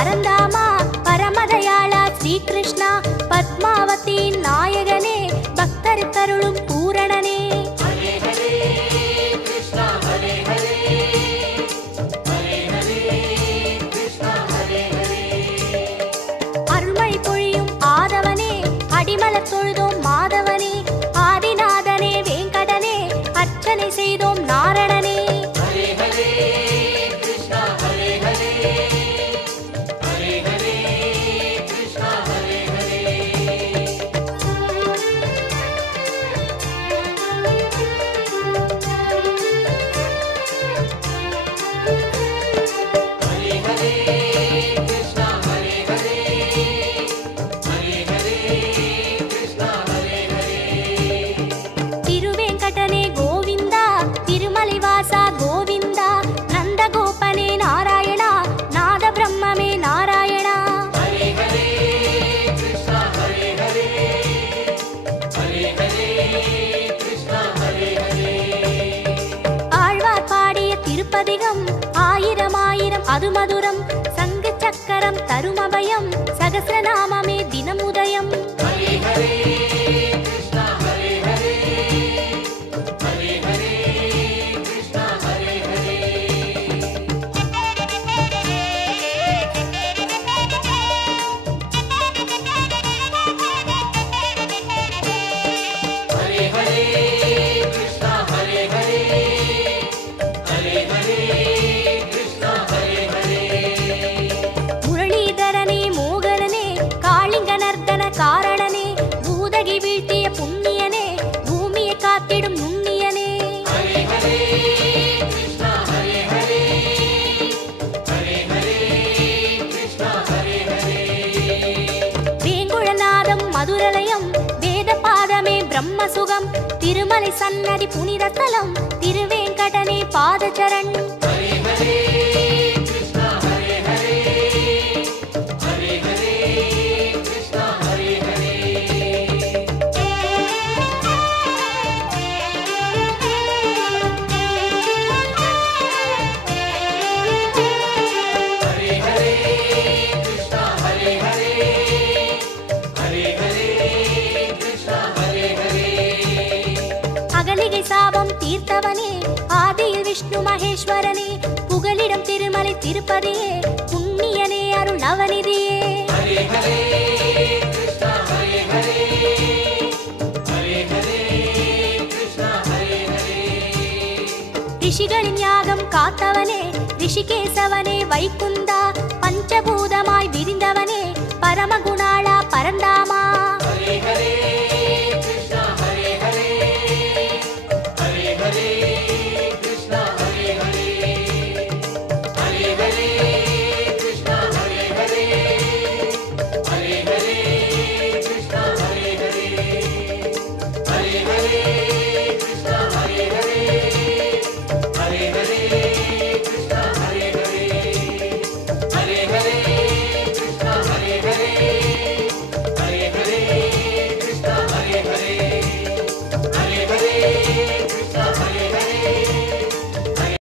பரந்தாமா பரமதயாளா ஸ்ரீகிருஷ்ணா பத்மாவதி நாயகனே பக்தர் கருளும் பூரணனே ஹரே ஹரே கிருஷ்ணா ஹரே ஹரே ஹரே ஹரே கிருஷ்ணா ஹரே ஹரே அருள்மழை பொழியும் ஆதவனே அடிமலர் தொழுதோம் மாதவனே ஆதிநாதனே வேங்கடனே அர்ச்சனை செய்தோம் நாரணனே ஹரே ஹரே கிருஷ்ணா ஹரே ஹரே ஹரே ஹரே கிருஷ்ணா ஹரே ஹரே ஹரே ஹரே கிருஷ்ணா ஹரே ஹரே ஹரே ஹரே கிருஷ்ணா ஹரே ஹரே திருவேங்கடனே கோவிந்தா திருமலைவாசா கோவிந்தா நந்தகோபனே நாராயணா நாத பிரம்மமே நாராயணா ஹரே ஹரே கிருஷ்ணா ஹரே ஹரே ஹரே ஹரே கிருஷ்ணா ஹரே ஹரே ஆழ்வார் பாடிய திருப்பதிகம் ஆயிரம் ஆயிரம் அது மதுரம் சங்கு சக்கரம் தருமபயம் சகஸ்ரநாமமே தினமுதயம் ஹரே ஹரே கிருஷ்ணா ஹரே ஹரே ஹரே ஹரே கிருஷ்ணா ஹரே ஹரே ஹரே ஹரே கிருஷ்ணா ஹரே ஹரே ஹரே ஹரே கிருஷ்ணா ஹரே ஹரே முரளீதரனே மோகனனே காளிங்க நர்தன காரணனே பூதகி வீழ்த்திய புண்ணியனே பூமியை காத்திடும் நுண்ணியனே ஹரே ஹரே கிருஷ்ணா ஹரே ஹரே ஹரே ஹரே கிருஷ்ணா ஹரே ஹரே வேங்குழநாதம் மதுரலயம் வேத பாதமே பிரம்மசுகம் திருமலை சன்னதி புனிதத்தலம் திருவேங்கடனே பாதச்சரண் ஹரே ஹரே கிருஷ்ணா ஹரே ஹரே ஹரே ஹரே கிருஷ்ணா ஹரே ஹரே ஹரே ஹரே கிருஷ்ணா ஹரே ஹரே ஹரே ஹரே கிருஷ்ணா ஹரே ஹரே அகலிகை சாபம் தீர்த்தவனே ஆதியில் விஷ்ணு மகேஸ்வரனே புகலிடம் திருமலை திருப்பதியே புண்ணியனே அருள் நவநிதியே ஹரே ஹரே கிருஷ்ணா ஹரே ஹரே ஹரே ஹரே கிருஷ்ணா ஹரே ஹரே ரிஷிகளின் யாகம் காத்தவனே ரிஷிகேசவனே வைகுந்த